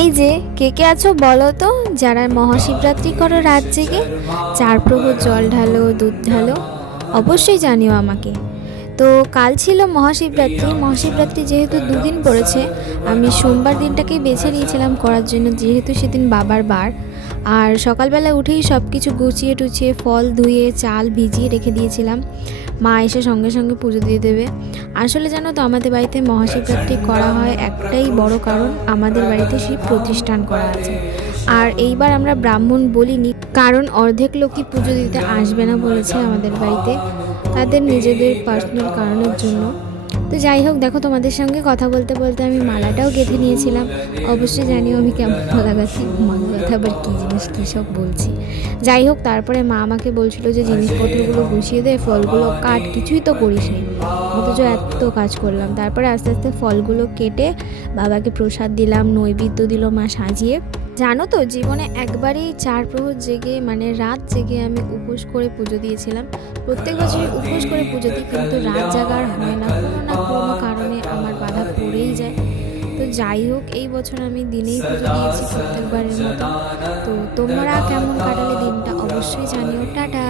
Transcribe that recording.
এই যে কে কে আছো বলো তো, যারা মহাশিবরাত্রি করো রাত জেগে, 4 প্রহর জল ঢালো, দুধ ঢালো, অবশ্যই জানিও আমাকে। তো কাল ছিল মহাশিবরাত্রি যেহেতু দুদিন পড়েছে, আমি সোমবার দিনটাকেই বেছে নিয়েছিলাম করার জন্য, যেহেতু সেদিন বাবার বার। আর সকালবেলা উঠেই সব কিছু গুছিয়ে টুছিয়ে ফল ধুয়ে চাল ভিজিয়ে রেখে দিয়েছিলাম, মা এসে সঙ্গে সঙ্গে পুজো দিয়ে দেবে। আসলে জানো তো, আমাদের বাড়িতে মহাশিবরাত্রি করা হয় একটাই বড় কারণ, আমাদের বাড়িতে শিব প্রতিষ্ঠান করা আছে। আর এইবার আমরা ব্রাহ্মণ বলিনি, কারণ অর্ধেক লোকই পুজো দিতে আসবে না বলেছে আমাদের বাড়িতে, তাদের নিজেদের পার্সোনাল কারণের জন্য। তো যাই হোক, দেখো তোমাদের সঙ্গে কথা বলতে বলতে আমি মালাটাও গেঁথে নিয়েছিলাম। অবশ্যই জানিও আমি কেমন মালা গাছি, মালা গাঁথা আবার কী জিনিস কী সব বলছি। যাই হোক, তারপরে মা আমাকে বলছিল যে জিনিসপত্রগুলো গুছিয়ে দে, ফলগুলো কাট, কিছুই তো করিস নি, অথচ এত কাজ করলাম। তারপরে আস্তে আস্তে ফলগুলো কেটে বাবাকে প্রসাদ দিলাম, নৈবেদ্য দিল মা সাজিয়ে। জানো তো, জীবনে একবারই 4 প্রহর জেগে, মানে রাত জেগে আমি উপোস করে পুজো দিয়েছিলাম। প্রত্যেক বছরই উপোস করে পুজো দিই, কিন্তু রাত জাগার হয় না, কোনো না কোনো কারণে আমার বাধা পড়েই যায়। তো যাই হোক, এই বছর আমি দিনেই পুজো দিয়েছি প্রত্যেকবারের মতো। তো তোমরা কেমন কাটালে দিনটা অবশ্যই জানিও। টাটা।